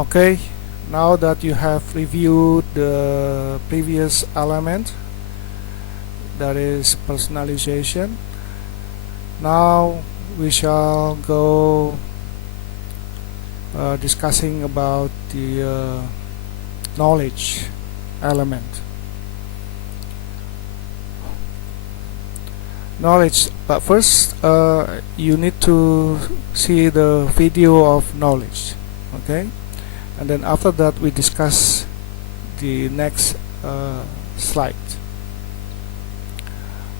Okay, now that you have reviewed the previous element, that is personalization, now we shall go discussing about the knowledge element. Knowledge, but first you need to see the video of knowledge, okay, and then after that we discuss the next slide.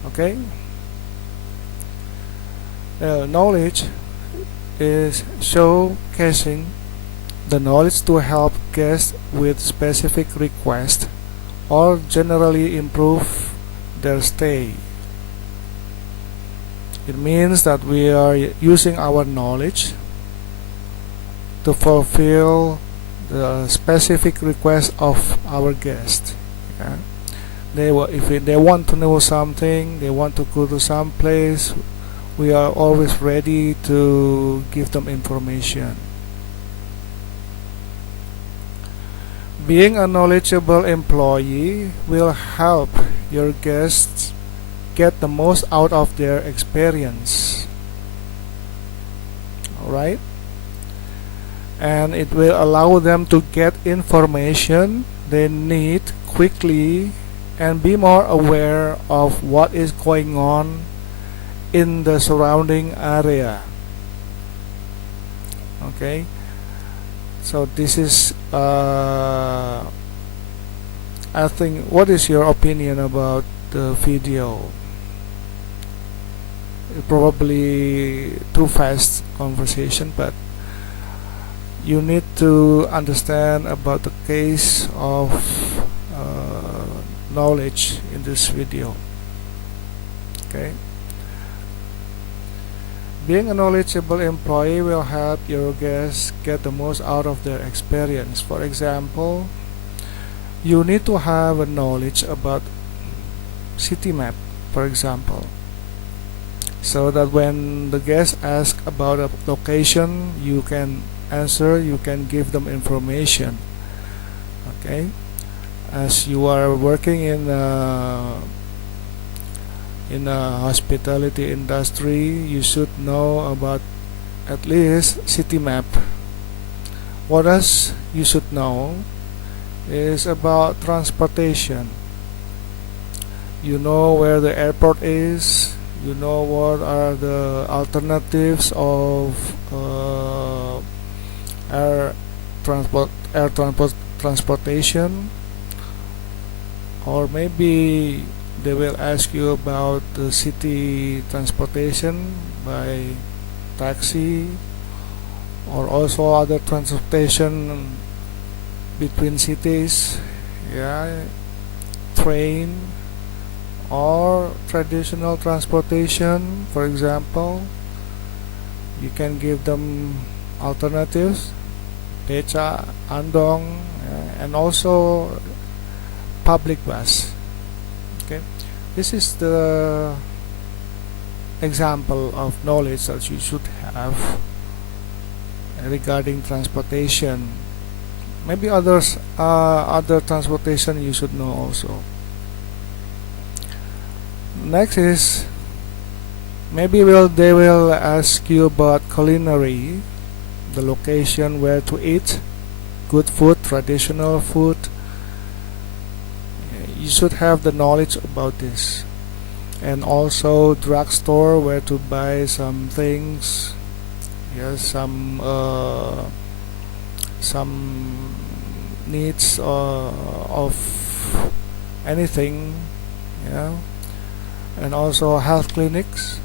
Okay, knowledge is showcasing the knowledge to help guests with specific requests or generally improve their stay. It means that we are using our knowledge to fulfill the specific request of our guest. Yeah? If they want to know something, they want to go to some place, we are always ready to give them information. Being a knowledgeable employee will help your guests get the most out of their experience. Alright? And it will allow them to get information they need quickly and be more aware of what is going on in the surrounding area. Okay, so this is I think, what is your opinion about the video? Probably too fast conversation, but you need to understand about the case of knowledge in this video. Okay, being a knowledgeable employee will help your guests get the most out of their experience. For example, you need to have a knowledge about city map, for example, so that when the guests ask about a location, you can answer, you can give them information. Okay, as you are working in a hospitality industry, you should know about at least city map. What else you should know is about transportation. You know where the airport is, you know what are the alternatives of air transportation, or maybe they will ask you about the city transportation by taxi, or also other transportation between cities, yeah, train, or traditional transportation. For example, you can give them alternatives, beca, andong, and also public bus. Okay, this is the example of knowledge that you should have regarding transportation. Maybe other transportation you should know also. Next is, maybe they will ask you about culinary, the location where to eat good food, traditional food. You should have the knowledge about this. And also drugstore, where to buy some things, yes, some needs of anything, yeah. And also health clinics,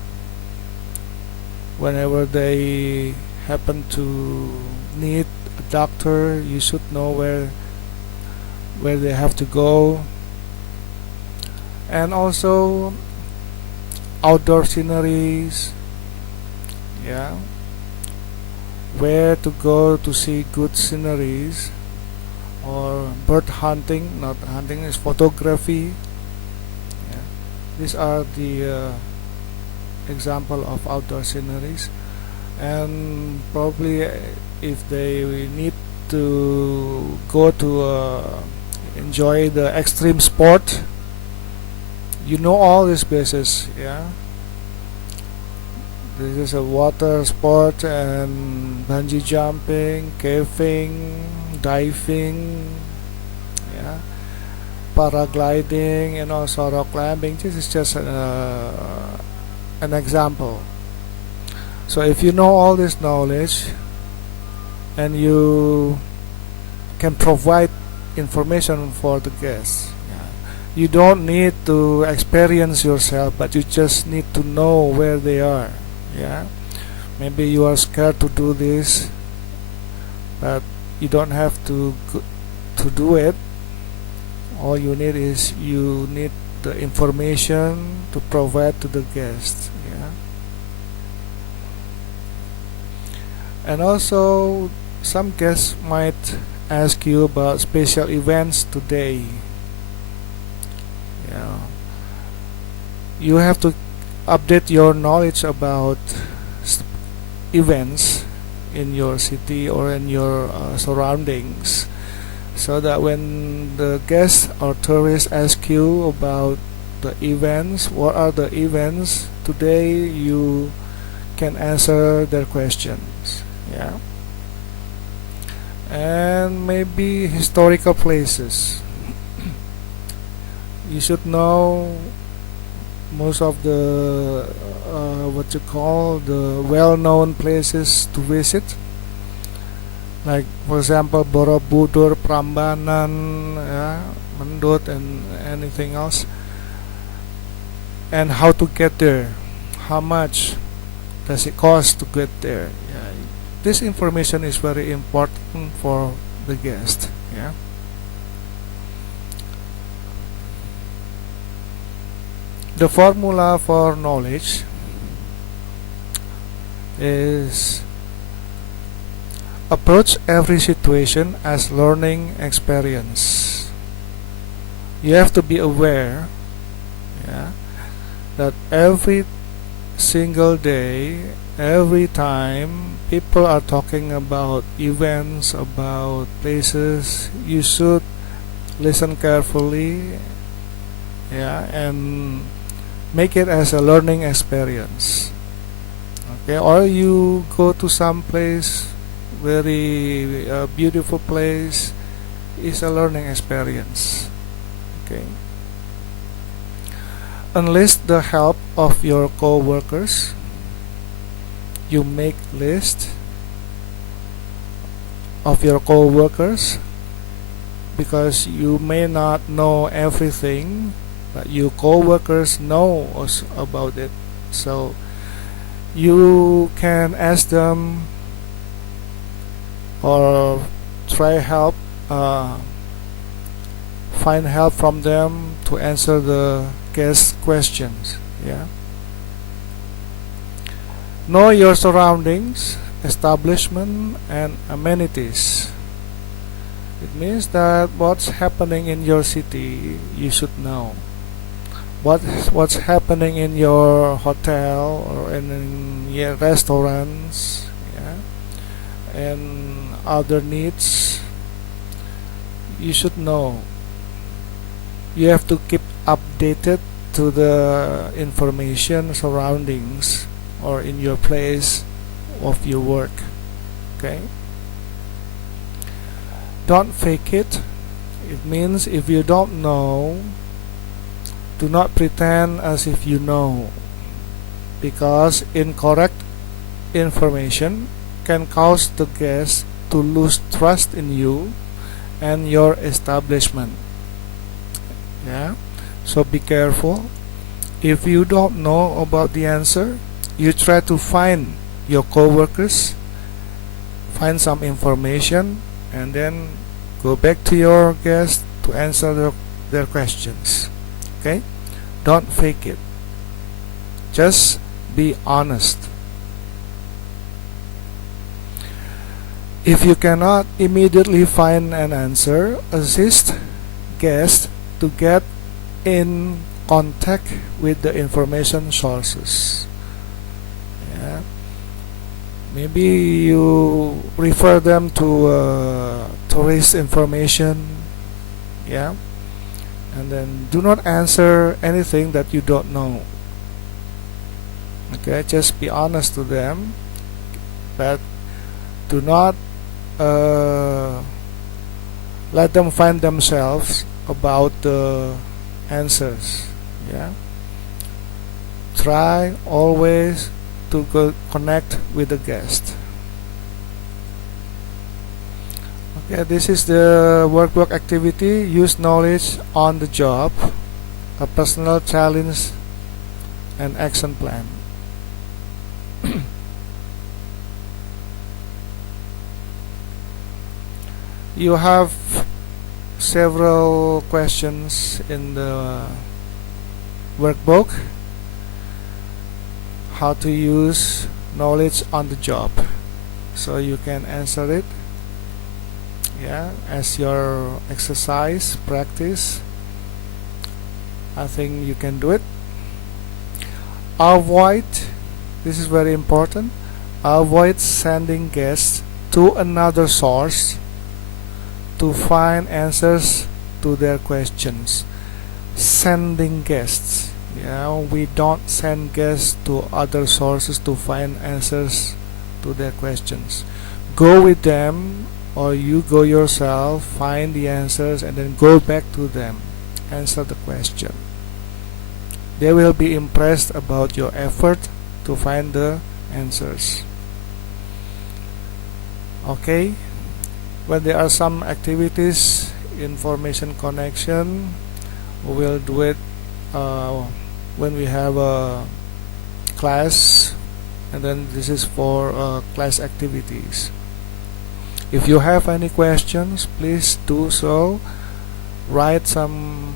whenever they happen to need a doctor, you should know where they have to go. And also outdoor sceneries, yeah, where to go to see good sceneries, or bird hunting, not hunting, is photography. Yeah. These are the example of outdoor sceneries. And probably if they need to go to enjoy the extreme sport, you know all these places. Yeah, this is a water sport and bungee jumping, caving, diving, yeah, paragliding, and also rock climbing. This is just an example. So if you know all this knowledge and you can provide information for the guests, yeah, you don't need to experience yourself, but you just need to know where they are. Yeah, maybe you are scared to do this, but you don't have to do it. All you need is the information to provide to the guests. Yeah. And also, some guests might ask you about special events today. Yeah. You have to update your knowledge about events in your city or in your surroundings, so that when the guests or tourists ask you about the events, what are the events today, you can answer their questions. Yeah. And maybe historical places. You should know most of the what you call the well-known places to visit, like for example Borobudur, Prambanan, yeah, Mendut, and anything else, and how to get there, how much does it cost to get there. Yeah. This information is very important for the guest. Yeah. The formula for knowledge is approach every situation as learning experience. You have to be aware, yeah, that every single day, every time people are talking about events, about places, you should listen carefully, yeah, and make it as a learning experience. Okay, or you go to some place, very beautiful place, is a learning experience. Okay. Enlist the help of your co-workers. You make list of your co-workers, because you may not know everything, but your co-workers know about it. So you can ask them or try help, find help from them to answer the guest questions. Yeah. Know your surroundings, establishment, and amenities. It means that what's happening in your city, you should know. What's happening in your hotel or in your restaurants, yeah, and other needs, you should know. You have to keep updated to the information surroundings or in your place of your work. Okay. Don't fake it. It means if you don't know, do not pretend as if you know, because incorrect information can cause the guest to lose trust in you and your establishment. Yeah. So be careful. If you don't know about the answer, you try to find your co-workers, find some information, and then go back to your guests to answer their questions. Okay? Don't fake it. Just be honest. If you cannot immediately find an answer, assist guests to get in contact with the information sources. Yeah. Maybe you refer them to tourist information, yeah, and then do not answer anything that you don't know. Okay, just be honest to them, but do not let them find themselves about the answers. Yeah, try always to connect with the guest. Okay, this is the workbook activity. Use knowledge on the job, a personal challenge, and action plan. You have several questions in the workbook. How to use knowledge on the job, so you can answer it, yeah, as your exercise practice. I think you can do it. Avoid, this is very important, avoid sending guests to another source to find answers to their questions. Sending guests, yeah, we don't send guests to other sources to find answers to their questions. Go with them, or you go yourself, find the answers, and then go back to them, answer the question. They will be impressed about your effort to find the answers. Okay, when there are some activities, information connection, we will do it when we have a class, and then this is for class activities. If you have any questions, please do so. Write some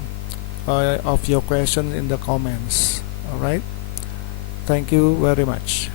of your questions in the comments. Alright, thank you very much.